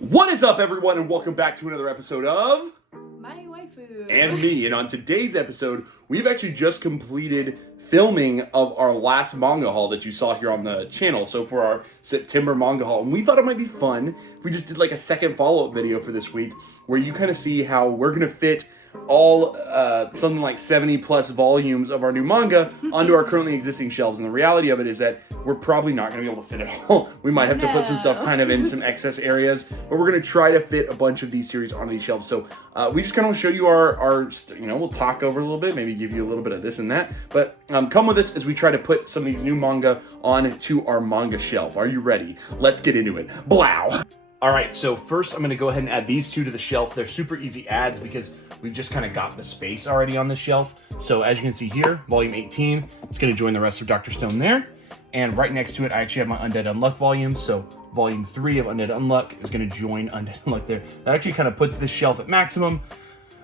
What is up, everyone, and welcome back to another episode of My Waifu and Me. And on today's episode, we've actually just completed filming of our last manga haul that you saw here on the channel. So for our September manga haul, and we thought it might be fun if we just did like a second follow-up video for this week, where you kind of see how we're gonna fit all something like 70 plus volumes of our new manga onto our currently existing shelves. And the reality of it is that we're probably not going to be able to fit it all. We might have to put some stuff kind of in some excess areas, but we're going to try to fit a bunch of these series onto these shelves. So we just kind of want to show you our we'll talk over a little bit, maybe give you a little bit of this and that, but come with us as we try to put some of these new manga onto our manga shelf. Are you ready? Let's get into it. Blow! All right, so first I'm going to go ahead and add these two to the shelf. They're super easy adds because we've just kind of got the space already on the shelf. So as you can see here, volume 18, it's going to join the rest of Dr. Stone there. And right next to it, I actually have my Undead Unluck volume. So volume 3 of Undead Unluck is going to join Undead Unluck there. That actually kind of puts this shelf at maximum.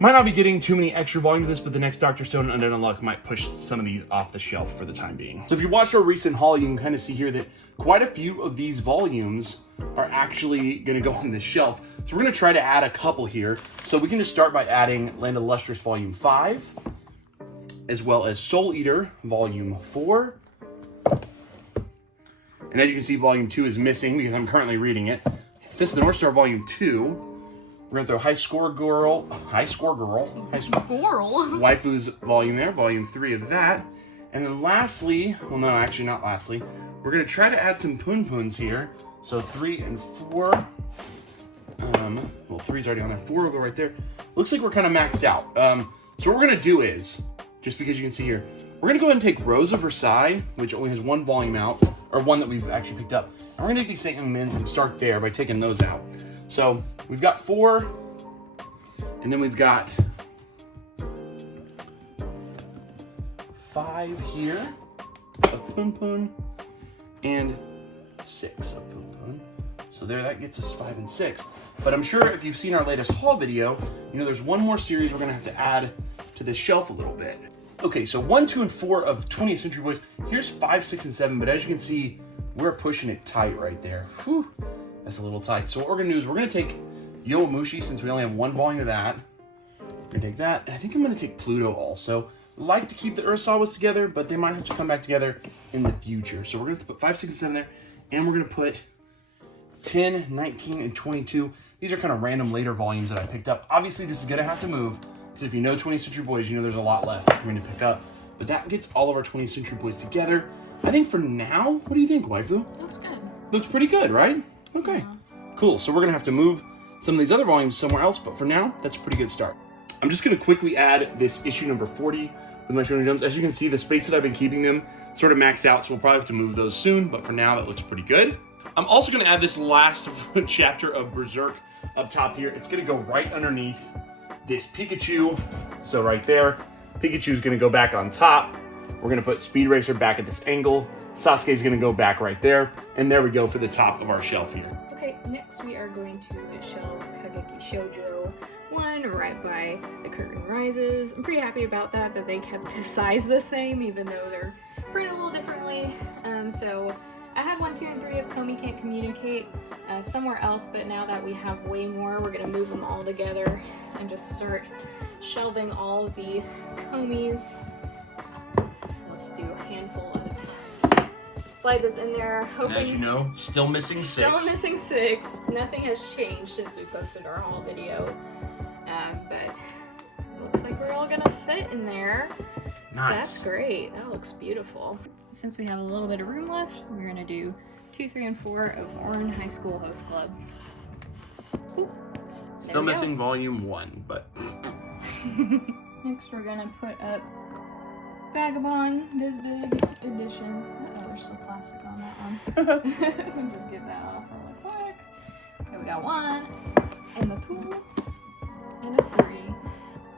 Might not be getting too many extra volumes of this, but the next Dr. Stone and Undead Unluck might push some of these off the shelf for the time being. So if you watched our recent haul, you can kind of see here that quite a few of these volumes are actually going to go on this shelf. So we're going to try to add a couple here. So we can just start by adding Land of the Lustrous Volume 5, as well as Soul Eater Volume 4. And as you can see, Volume 2 is missing because I'm currently reading it. Fist of the North Star Volume 2. We're gonna throw High Score Girl, Waifu's volume there, volume 3 of that. And then lastly, well no, actually not lastly, we're gonna try to add some Poon-Poons here. So 3 and 4, well 3's already on there, 4 will go right there. Looks like we're kind of maxed out. So what we're gonna do is, just because you can see here, we're gonna go ahead and take Rose of Versailles, which only has one volume out, or one that we've actually picked up. And we're gonna take these segments and start there by taking those out. So we've got 4, and then we've got 5 here of Poon-Poon, and 6 of Poon-Poon. So there, that gets us 5 and 6. But I'm sure if you've seen our latest haul video, you know there's one more series we're gonna have to add to this shelf a little bit. Okay, so 1, 2, and 4 of 20th Century Boys. Here's 5, 6, and 7, but as you can see, we're pushing it tight right there. Whew. That's a little tight. So what we're gonna do is we're gonna take Yowamushi, since we only have one volume of that. We're gonna take that, and I think I'm gonna take Pluto also. Like to keep the Urasawas together, but they might have to come back together in the future. So we're gonna put 5, 6, and 7 there, and we're gonna put 10, 19, and 22. These are kind of random later volumes that I picked up. Obviously, this is gonna have to move, because if you know 20th Century Boys, you know there's a lot left for me to pick up. But that gets all of our 20th Century Boys together. I think for now, what do you think, Waifu? Looks good. Looks pretty good, right? Okay, cool. So we're gonna have to move some of these other volumes somewhere else, but for now, that's a pretty good start. I'm just gonna quickly add this issue number 40 with my Shonen Jumps. As you can see, the space that I've been keeping them sort of maxed out, so we'll probably have to move those soon, but for now, that looks pretty good. I'm also gonna add this last chapter of Berserk up top here. It's gonna go right underneath this Pikachu. So right there, Pikachu's gonna go back on top. We're gonna put Speed Racer back at this angle. Sasuke's gonna go back right there. And there we go for the top of our shelf here. Okay, next we are going to shelve Kageki Shoujo 1 right by The Curtain Rises. I'm pretty happy about that they kept the size the same, even though they're printed a little differently. So I had 1, 2, and 3 of Komi Can't Communicate somewhere else, but now that we have way more, we're gonna move them all together and just start shelving all of the Komis. So let's do a handful at a time. Slide this in there, hoping... And as you know, still missing 6. Still missing 6. Nothing has changed since we posted our haul video. But looks like we're all gonna fit in there. Nice. So that's great. That looks beautiful. Since we have a little bit of room left, we're gonna do 2, 3, and 4 of Orin High School Host Club. Ooh, Still missing volume 1, but... Next we're gonna put up Vagabond Visbig edition. Oh, there's still plastic on that one. Just get that off really quick. Okay, we got 1, and a 2, and a 3.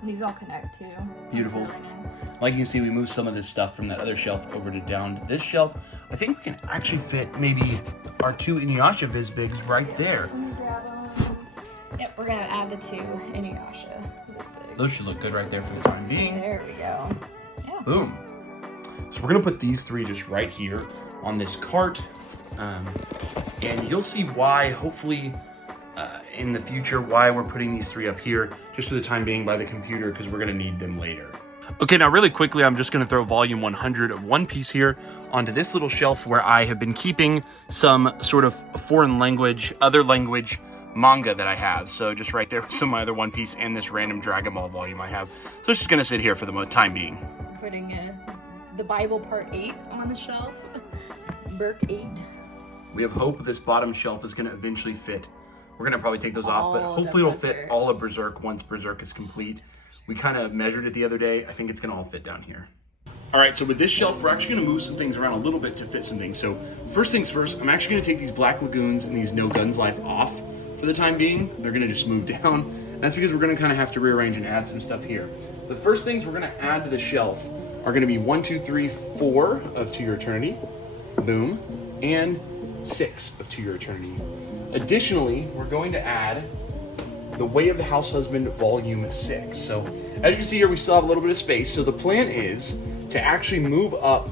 And these all connect too. Beautiful. That's really nice. Like you can see, we moved some of this stuff from that other shelf over to down to this shelf. I think we can actually fit maybe our 2 Inuyasha Visbigs right there. Let me grab them. Yep, we're gonna add the 2 Inuyasha Visbigs. Those should look good right there for the time being. There we go. Yeah. Boom. So we're gonna put these 3 just right here on this cart. And you'll see why, hopefully, in the future why we're putting these 3 up here, just for the time being by the computer, because we're gonna need them later. Okay, now really quickly, I'm just gonna throw volume 100 of One Piece here onto this little shelf where I have been keeping some sort of foreign language, other language manga that I have. So just right there, some of my other One Piece and this random Dragon Ball volume I have. So it's just gonna sit here for the time being. Putting the Bible Part 8 on the shelf. Berk 8. We have hope this bottom shelf is gonna eventually fit. We're gonna probably take those off, but All hopefully the it'll fit all of Berserk once Berserk is complete. We kind of measured it the other day. I think it's gonna all fit down here. All right, so with this shelf, we're actually gonna move some things around a little bit to fit some things. So first things first, I'm actually gonna take these Black Lagoons and these No Guns Life off for the time being. They're gonna just move down. And that's because we're gonna kind of have to rearrange and add some stuff here. The first things we're gonna add to the shelf are gonna be 1, 2, 3, 4 of To Your Eternity, boom, and 6 of To Your Eternity. Additionally, we're going to add The Way of the House Husband Volume 6. So as you can see here, we still have a little bit of space. So the plan is to actually move up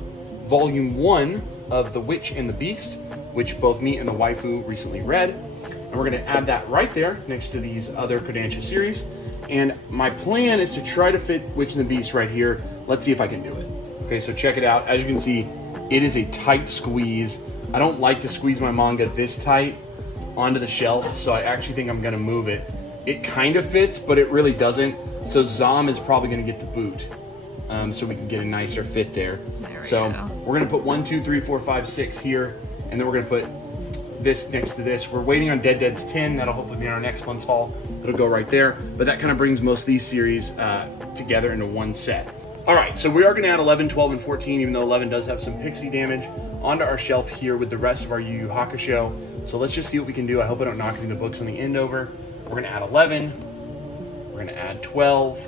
Volume 1 of The Witch and the Beast, which both me and the waifu recently read. And we're gonna add that right there next to these other Kodansha series. And my plan is to try to fit Witch and the Beast right here. Let's see if I can do it. Okay, so check it out. As you can see, it is a tight squeeze. I don't like to squeeze my manga this tight onto the shelf, so I actually think I'm gonna move it. It kind of fits, but it really doesn't. So Zom is probably gonna get the boot, so we can get a nicer fit there. We're gonna put 1, 2, 3, 4, 5, 6 here, and then we're gonna put this next to this. We're waiting on Dead's 10. That'll hopefully be in our next month's haul. It'll go right there, but that kind of brings most of these series together into one set. All right, so we are gonna add 11, 12, and 14, even though 11 does have some pixie damage, onto our shelf here with the rest of our Yu Yu Hakusho. So let's just see what we can do. I hope I don't knock any of the books on the end over. We're gonna add 11, we're gonna add 12,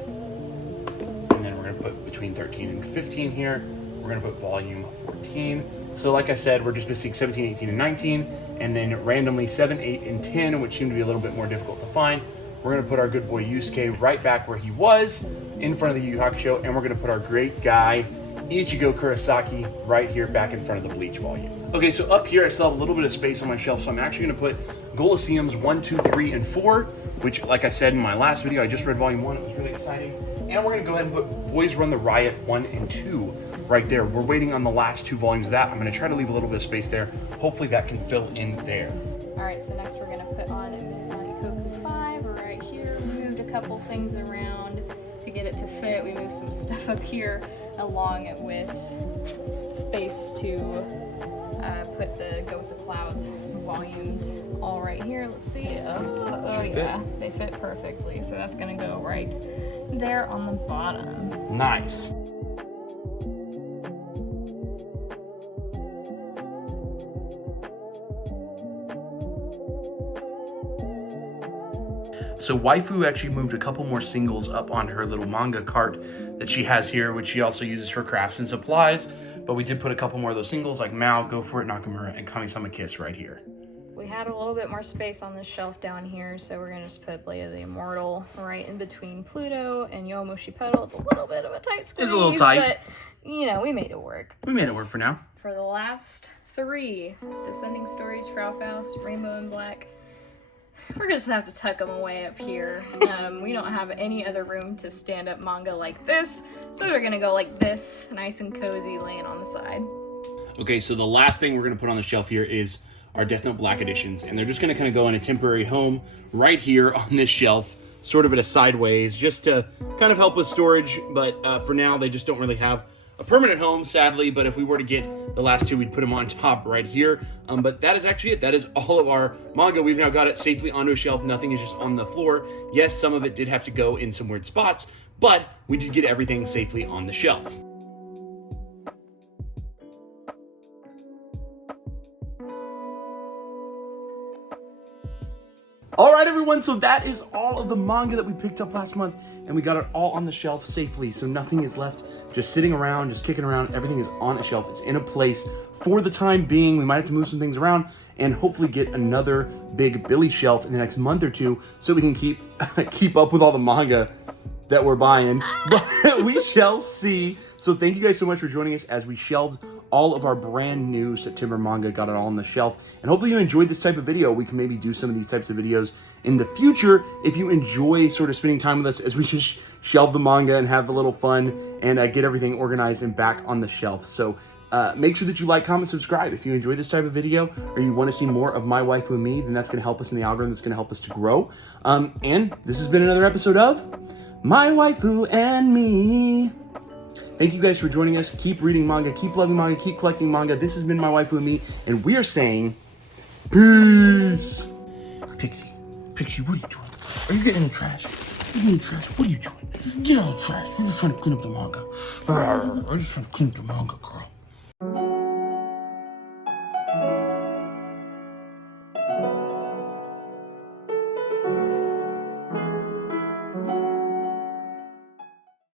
and then we're gonna put between 13 and 15 here. We're gonna put volume 14. So like I said, we're just missing 17, 18, and 19, and then randomly 7, 8, and 10, which seem to be a little bit more difficult to find. We're gonna put our good boy Yusuke right back where he was, in front of the Yu Yu Hakusho, and we're gonna put our great guy, Ichigo Kurosaki, right here back in front of the Bleach volume. Okay, so up here I still have a little bit of space on my shelf, so I'm actually gonna put Golosseums 1, 2, 3, and 4, which, like I said in my last video, I just read volume 1, it was really exciting. And we're gonna go ahead and put Boys Run the Riot 1 and 2 right there. We're waiting on the last 2 volumes of that. I'm gonna try to leave a little bit of space there. Hopefully that can fill in there. All right, so next we're gonna put on Mizari Koku 5 right here. We moved a couple things around to get it to fit. We moved some stuff up here along with space to put the Go With the Clouds volumes all right here. Let's see. Oh yeah, they fit perfectly. So that's gonna go right there on the bottom. Nice. So Waifu actually moved a couple more singles up on her little manga cart that she has here, which she also uses for crafts and supplies. But we did put a couple more of those singles like Mao, Go For It, Nakamura, and Kami-sama Kiss right here. We had a little bit more space on this shelf down here, so we're gonna just put Blade of the Immortal right in between Pluto and Yomoshi Puddle. It's a little bit of a tight squeeze, it's a little tight, but you know, we made it work. We made it work for now. For the last 3, Descending Stories, Frau Faust, Rainbow in Black, we're gonna just have to tuck them away up here. We don't have any other room to stand up manga like this, so we're gonna go like this, nice and cozy, laying on the side. Okay, so the last thing we're gonna put on the shelf here is our Death Note Black editions, and they're just gonna kind of go in a temporary home right here on this shelf, sort of at a sideways, just to kind of help with storage, but for now they just don't really have a permanent home, sadly, but if we were to get the last 2, we'd put them on top right here. But that is actually it. That is all of our manga. We've now got it safely onto a shelf. Nothing is just on the floor. Yes, some of it did have to go in some weird spots, but we did get everything safely on the shelf. All right, everyone, so that is all of the manga that we picked up last month, and we got it all on the shelf safely, so nothing is left just sitting around, just kicking around. Everything is on a shelf. It's in a place for the time being. We might have to move some things around and hopefully get another big Billy shelf in the next month or 2 so we can keep up with all the manga that we're buying, but we shall see. So thank you guys so much for joining us as we shelved all of our brand new September manga, got it all on the shelf. And hopefully you enjoyed this type of video. We can maybe do some of these types of videos in the future if you enjoy sort of spending time with us as we just shelve the manga and have a little fun and get everything organized and back on the shelf. So make sure that you like, comment, subscribe. If you enjoy this type of video or you want to see more of My Waifu Me, then that's going to help us in the algorithm. It's going to help us to grow. And this has been another episode of My Waifu and Me. Thank you guys for joining us. Keep reading manga, keep loving manga, keep collecting manga. This has been My Waifu and Me, and we are saying peace. Pixie, what are you doing? Are you getting in the trash? Are you getting in the trash? What are you doing? Get out of the trash. You're just trying to clean up the manga. I'm just trying to clean up the manga, girl.